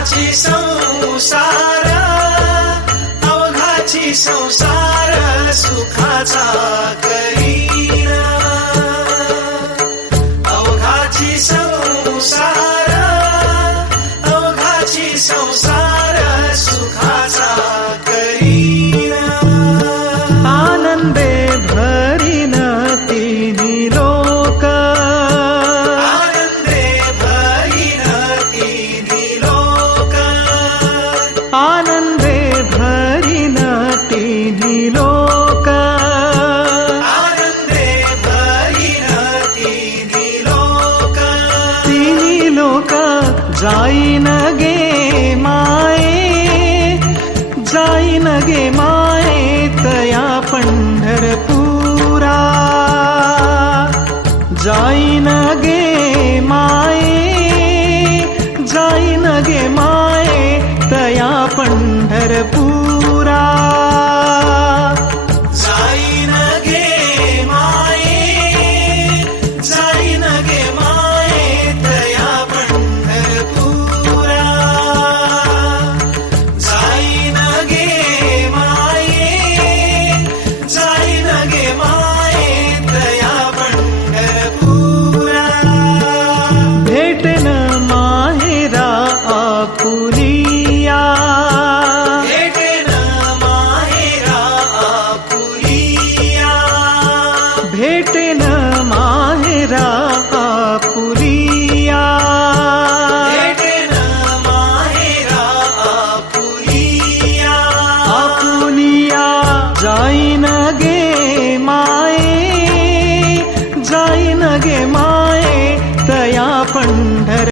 अवघाची संसार, अवघाची संसार सुखाचा करीना, अवघाची संसार, अवघाची संसार सुखाचा करीना. आनंदे भरीन तिन्ही लोक, आनंदे भरीन तिन्ही लोक, आनंदे भरीन तिन्ही लोक, आनंदे भरीन तिन्ही लोक. तिन्ही लोक जाईन गे माये, जाईन गे माये तया पंढरपुरा, जाईन गे माये, जाईन गे माये तया पंढरपुरा.